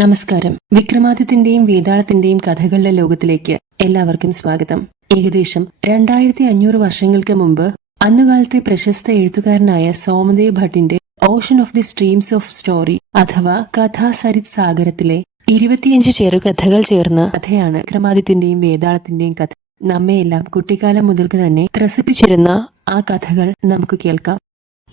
നമസ്കാരം. വിക്രമാദിത്യന്റെയും വേതാളത്തിന്റെയും കഥകളുടെ ലോകത്തിലേക്ക് എല്ലാവർക്കും സ്വാഗതം. ഏകദേശം രണ്ടായിരത്തി അഞ്ഞൂറ് വർഷങ്ങൾക്ക് മുമ്പ് അന്നുകാലത്തെ പ്രശസ്ത എഴുത്തുകാരനായ Somadev ഭട്ടിന്റെ ocean of the streams of story അഥവാ കഥാസരിത് സാഗരത്തിലെ ഇരുപത്തിയഞ്ച് ചെറുകഥകൾ ചേർന്ന കഥയാണ് വിക്രമാദിത്യന്റെയും വേതാളത്തിന്റെയും കഥ. നമ്മയെല്ലാം കുട്ടിക്കാലം മുതൽക്ക് തന്നെ ത്രസിപ്പിച്ചിരുന്ന ആ കഥകൾ നമുക്ക് കേൾക്കാം.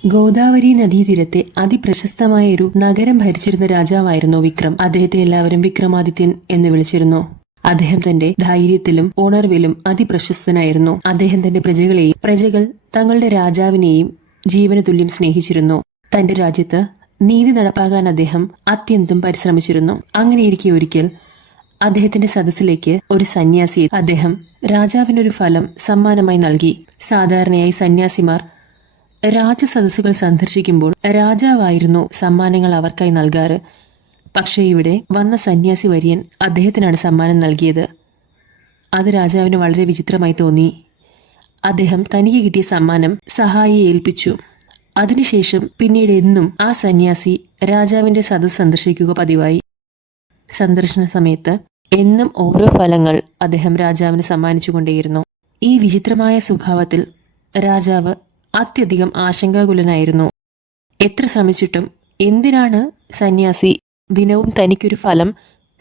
ഗോദാവരി നദീതീരത്തെ അതിപ്രശസ്തമായ ഒരു നഗരം ഭരിച്ചിരുന്ന രാജാവായിരുന്നു വിക്രം. അദ്ദേഹത്തെ എല്ലാവരും വിക്രമാദിത്യൻ എന്ന് വിളിച്ചിരുന്നു. അദ്ദേഹം തന്റെ ധൈര്യത്തിലും ഉണർവിലും അതിപ്രശസ്തനായിരുന്നു. അദ്ദേഹം തന്റെ പ്രജകളെയും പ്രജകൾ തങ്ങളുടെ രാജാവിനെയും ജീവന തുല്യം സ്നേഹിച്ചിരുന്നു. തന്റെ രാജ്യത്ത് നീതി നടപ്പാകാൻ അദ്ദേഹം അത്യന്തം പരിശ്രമിച്ചിരുന്നു. അങ്ങനെയിരിക്കെ ഒരിക്കൽ അദ്ദേഹത്തിന്റെ സദസ്സിലേക്ക് ഒരു സന്യാസി അദ്ദേഹം രാജാവിനൊരു ഫലം സമ്മാനമായി നൽകി. സാധാരണയായി സന്യാസിമാർ രാജസദസ്സുകൾ സന്ദർശിക്കുമ്പോൾ രാജാവായിരുന്നു സമ്മാനങ്ങൾ അവർക്കായി നൽകാറ്. പക്ഷേ ഇവിടെ വന്ന സന്യാസി വര്യൻ അദ്ദേഹത്തിനാണ് സമ്മാനം നൽകിയത്. അത് രാജാവിന് വളരെ വിചിത്രമായി തോന്നി. അദ്ദേഹം തനിക്ക് കിട്ടിയ സമ്മാനം സഹായിയെ ഏൽപ്പിച്ചു. അതിനുശേഷം പിന്നീട് എന്നും ആ സന്യാസി രാജാവിന്റെ സദസ് സന്ദർശിക്കുക പതിവായി. സന്ദർശന സമയത്ത് എന്നും ഓരോ ഫലങ്ങൾ അദ്ദേഹം രാജാവിന് സമ്മാനിച്ചുകൊണ്ടേയിരുന്നു. ഈ വിചിത്രമായ സ്വഭാവത്തിൽ രാജാവ് അത്യധികം ആശങ്കാകുലനായിരുന്നു. എത്ര ശ്രമിച്ചിട്ടും എന്തിനാണ് സന്യാസി ദിനവും തനിക്കൊരു ഫലം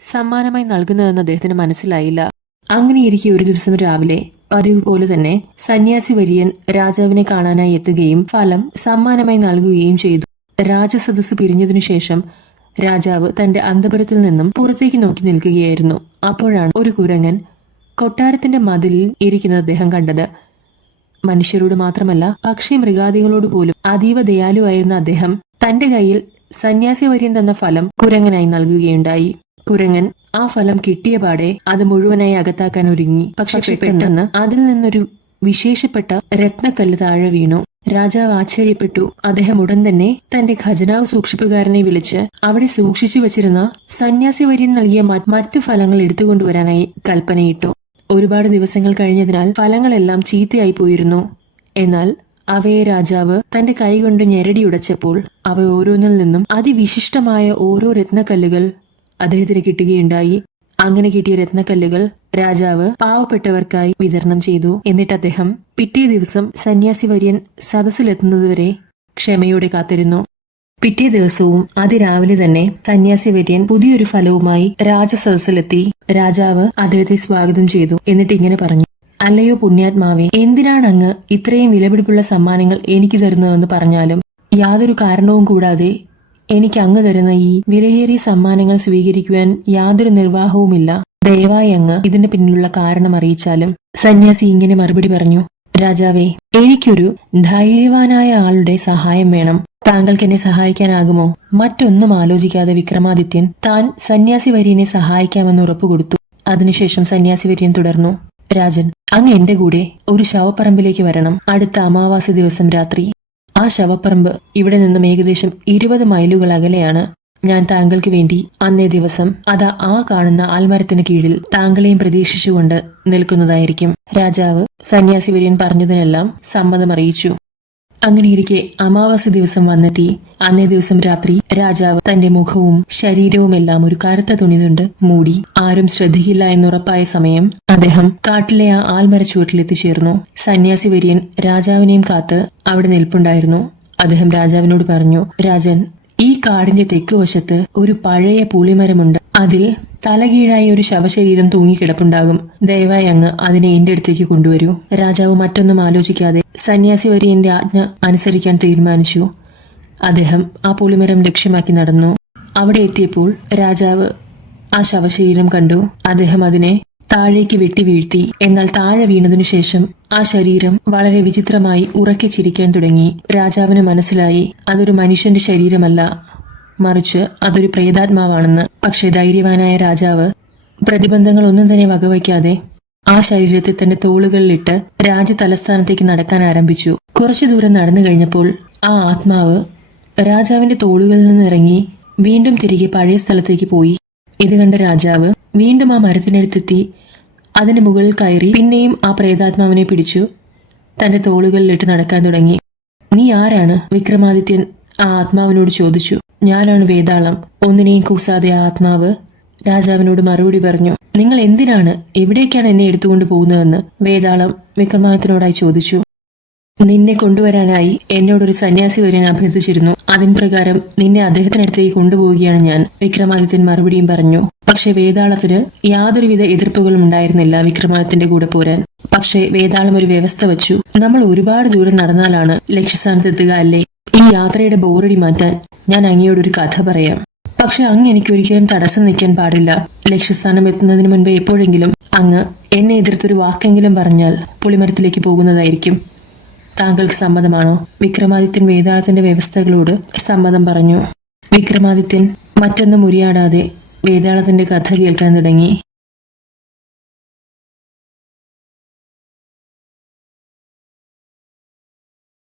സമ്മാനമായി നൽകുന്നതെന്ന് അദ്ദേഹത്തിന് മനസ്സിലായില്ല. അങ്ങനെയിരിക്കെ ഒരു ദിവസം രാവിലെ പതിവ് പോലെ തന്നെ സന്യാസി വര്യൻ രാജാവിനെ കാണാനായി എത്തുകയും ഫലം സമ്മാനമായി നൽകുകയും ചെയ്തു. രാജസദസ് പിരിഞ്ഞതിനു ശേഷം രാജാവ് തന്റെ അന്തപുരത്തിൽ നിന്നും പുറത്തേക്ക് നോക്കി നിൽക്കുകയായിരുന്നു. അപ്പോഴാണ് ഒരു കുരങ്ങൻ കൊട്ടാരത്തിന്റെ മതിലിൽ ഇരിക്കുന്നത് അദ്ദേഹം കണ്ടത്. മനുഷ്യരോട് മാത്രമല്ല പക്ഷി മൃഗാദികളോട് പോലും അതീവ ദയാലുവായിരുന്ന അദ്ദേഹം തന്റെ കയ്യിൽ സന്യാസി വര്യൻ തന്ന ഫലം കുരങ്ങനായി നൽകുകയുണ്ടായി. കുരങ്ങൻ ആ ഫലം കിട്ടിയ പാടെ അത് മുഴുവനായി അകത്താക്കാൻ ഒരുങ്ങി. പക്ഷെ പെട്ടെന്ന് അതിൽ നിന്നൊരു വിശേഷപ്പെട്ട രത്നക്കല്ല് താഴെ വീണു. രാജാവ് ആശ്ചര്യപ്പെട്ടു. അദ്ദേഹം ഉടൻ തന്നെ തന്റെ ഖജനാവ് സൂക്ഷിപ്പുകാരനെ വിളിച്ച് അവിടെ സൂക്ഷിച്ചു വച്ചിരുന്ന സന്യാസി വര്യൻ നൽകിയ മറ്റു ഫലങ്ങൾ എടുത്തുകൊണ്ടുവരാനായി കൽപ്പനയിട്ടു. ഒരുപാട് ദിവസങ്ങൾ കഴിഞ്ഞതിനാൽ ഫലങ്ങളെല്ലാം ചീത്തയായി പോയിരുന്നു. എന്നാൽ അവയെ രാജാവ് തന്റെ കൈകൊണ്ട് ഞെരടിയുടച്ചപ്പോൾ അവ ഓരോന്നിൽ നിന്നും അതിവിശിഷ്ടമായ ഓരോ രത്നക്കല്ലുകൾ അദ്ദേഹത്തിന് കിട്ടുകയുണ്ടായി. അങ്ങനെ കിട്ടിയ രത്നക്കല്ലുകൾ രാജാവ് പാവപ്പെട്ടവർക്കായി വിതരണം ചെയ്തു. എന്നിട്ട് അദ്ദേഹം പിറ്റേ ദിവസം സന്യാസി വര്യൻ സദസ്സിലെത്തുന്നതുവരെ ക്ഷമയോടെ കാത്തിരുന്നു. പിറ്റേ ദിവസവും അതിരാവിലെ തന്നെ സന്യാസി വര്യൻ പുതിയൊരു ഫലവുമായി രാജസദസ്സിലെത്തി. രാജാവ് അദ്ദേഹത്തെ സ്വാഗതം ചെയ്തു എന്നിട്ട് ഇങ്ങനെ പറഞ്ഞു അല്ലയോ പുണ്യാത്മാവേ എന്തിനാണ് അങ്ങ് ഇത്രയും വിലപിടിപ്പുള്ള സമ്മാനങ്ങൾ എനിക്ക് തരുന്നതെന്ന് പറഞ്ഞാലും യാതൊരു കാരണവും കൂടാതെ എനിക്ക് അങ്ങ് തരുന്ന ഈ വിലയേറിയ സമ്മാനങ്ങൾ സ്വീകരിക്കുവാൻ യാതൊരു നിർവാഹവുമില്ല. ദയവായി അങ്ങ് ഇതിന്റെ പിന്നിലുള്ള കാരണം അറിയിച്ചാലും സന്യാസി ഇങ്ങനെ മറുപടി പറഞ്ഞു. രാജാവേ എനിക്കൊരു ധൈര്യവാനായ ആളുടെ സഹായം വേണം. താങ്കൾക്ക് എന്നെ സഹായിക്കാനാകുമോ? മറ്റൊന്നും ആലോചിക്കാതെ വിക്രമാദിത്യൻ താൻ സന്യാസി വര്യനെ സഹായിക്കാമെന്ന് ഉറപ്പുകൊടുത്തു. അതിനുശേഷം സന്യാസി വര്യൻ തുടർന്നു. രാജൻ അങ്ങ് എന്റെ കൂടെ ഒരു ശവപ്പറമ്പിലേക്ക് വരണം. അടുത്ത അമാവാസി ദിവസം രാത്രി. ആ ശവപ്പറമ്പ് ഇവിടെ നിന്നും ഏകദേശം ഇരുപത് മൈലുകൾ അകലെയാണ്. ഞാൻ താങ്കൾക്ക് വേണ്ടി അന്നേ ദിവസം അതാ ആ കാണുന്ന ആൽമരത്തിന് കീഴിൽ താങ്കളെയും പ്രതീക്ഷിച്ചുകൊണ്ട് നിൽക്കുന്നതായിരിക്കും. രാജാവ് സന്യാസി വര്യൻ പറഞ്ഞതിനെല്ലാം സമ്മതമറിയിച്ചു അങ്ങനെയിരിക്കെ അമാവാസി ദിവസം വന്നെത്തി. അന്നേ ദിവസം രാത്രി രാജാവ് തന്റെ മുഖവും ശരീരവും എല്ലാം ഒരു കറുത്ത തുണി കൊണ്ട് മൂടി ആരും ശ്രദ്ധിക്കില്ല എന്നുറപ്പായ സമയം അദ്ദേഹം കാട്ടിലെ ആ ആൽമരച്ചുവട്ടിലെത്തിച്ചേർന്നു സന്യാസി വര്യൻ രാജാവിനെയും കാത്ത് അവിടെ നിൽപ്പുണ്ടായിരുന്നു. അദ്ദേഹം രാജാവിനോട് പറഞ്ഞു രാജൻ ഈ കാടിന്റെ തെക്കുവശത്ത് ഒരു പഴയ പുളിമരമുണ്ട്. അതിൽ തലകീഴായി ഒരു ശവശരീരം തൂങ്ങിക്കിടപ്പുണ്ടാകും. ദയവായി അങ്ങ് അതിനെ എന്റെ അടുത്തേക്ക് കൊണ്ടുവരൂ. രാജാവ് മറ്റൊന്നും ആലോചിക്കാതെ സന്യാസി വരെ എന്റെ ആജ്ഞ അനുസരിക്കാൻ തീരുമാനിച്ചു. അദ്ദേഹം ആ പുളിമരം ലക്ഷ്യമാക്കി നടന്നു. അവിടെ എത്തിയപ്പോൾ രാജാവ് ആ ശവശരീരം കണ്ടു. അദ്ദേഹം അതിനെ താഴേക്ക് വെട്ടി വീഴ്ത്തി. എന്നാൽ താഴെ വീണതിനു ശേഷം ആ ശരീരം വളരെ വിചിത്രമായി ഉറക്കെ ചിരിക്കാൻ തുടങ്ങി. രാജാവിന് മനസ്സിലായി അതൊരു മനുഷ്യന്റെ ശരീരമല്ല. മറിച്ച് അതൊരു പ്രേതാത്മാവാണെന്ന് പക്ഷേ ധൈര്യവാനായ രാജാവ് പ്രതിബന്ധങ്ങൾ ഒന്നും തന്നെ വകവയ്ക്കാതെ ആ ശരീരത്തിൽ തന്റെ തോളുകളിലിട്ട് രാജ്യ തലസ്ഥാനത്തേക്ക് നടക്കാൻ ആരംഭിച്ചു. കുറച്ചു ദൂരം നടന്നു കഴിഞ്ഞപ്പോൾ ആ ആത്മാവ് രാജാവിന്റെ തോളുകളിൽ നിന്ന് ഇറങ്ങി വീണ്ടും തിരികെ പഴയ സ്ഥലത്തേക്ക് പോയി. ഇത് കണ്ട രാജാവ് വീണ്ടും ആ മരത്തിനടുത്തെത്തി അതിന് മുകളിൽ കയറി പിന്നെയും ആ പ്രേതാത്മാവിനെ പിടിച്ചു. തന്റെ തോളുകളിലിട്ട് നടക്കാൻ തുടങ്ങി. നീ ആരാണ്? വിക്രമാദിത്യൻ ആ ആത്മാവിനോട് ചോദിച്ചു ഞാനാണ് വേതാളം ഒന്നിനെയും കൂസാതെ ആത്മാവ്. രാജാവിനോട് മറുപടി പറഞ്ഞു നിങ്ങൾ എന്തിനാണ്? എവിടേക്കാണ് എന്നെ എടുത്തുകൊണ്ട് പോകുന്നതെന്ന്? വേതാളം വിക്രമാദിത്യനോടായി ചോദിച്ചു നിന്നെ കൊണ്ടുവരാനായി എന്നോടൊരു സന്യാസി വരാൻ അഭ്യർത്ഥിച്ചിരുന്നു. അതിൻ പ്രകാരം നിന്നെ അദ്ദേഹത്തിനടുത്തേക്ക് കൊണ്ടുപോവുകയാണ് ഞാൻ. വിക്രമാദിത്യൻ മറുപടിയും പറഞ്ഞു പക്ഷെ വേതാളത്തിന് യാതൊരുവിധ എതിർപ്പുകളും ഉണ്ടായിരുന്നില്ല വിക്രമാദിത്യന്റെ കൂടെ പോരാൻ. പക്ഷേ വേതാളം ഒരു വ്യവസ്ഥ വച്ചു. നമ്മൾ ഒരുപാട് ദൂരം നടന്നാലാണ് ലക്ഷ്യസ്ഥാനത്തെത്തുക അല്ലേ? ഈ യാത്രയുടെ ബോറടി മാറ്റാൻ ഞാൻ അങ്ങയോടൊരു കഥ പറയാം. പക്ഷെ അങ്ങ് എനിക്ക് ഒരിക്കലും തടസ്സം നിൽക്കാൻ പാടില്ല. ലക്ഷ്യസ്ഥാനം എത്തുന്നതിന് മുൻപ് എപ്പോഴെങ്കിലും അങ്ങ് എന്നെ എതിർത്തൊരു വാക്കെങ്കിലും പറഞ്ഞാൽ പുളിമരത്തിലേക്ക് പോകുന്നതായിരിക്കും. താങ്കൾക്ക് സമ്മതമാണോ? വിക്രമാദിത്യൻ വേതാളത്തിന്റെ വ്യവസ്ഥകളോട് സമ്മതം പറഞ്ഞു. വിക്രമാദിത്യൻ മറ്റൊന്നും ഉരിയാടാതെ വേതാളത്തിന്റെ കഥ കേൾക്കാൻ തുടങ്ങി.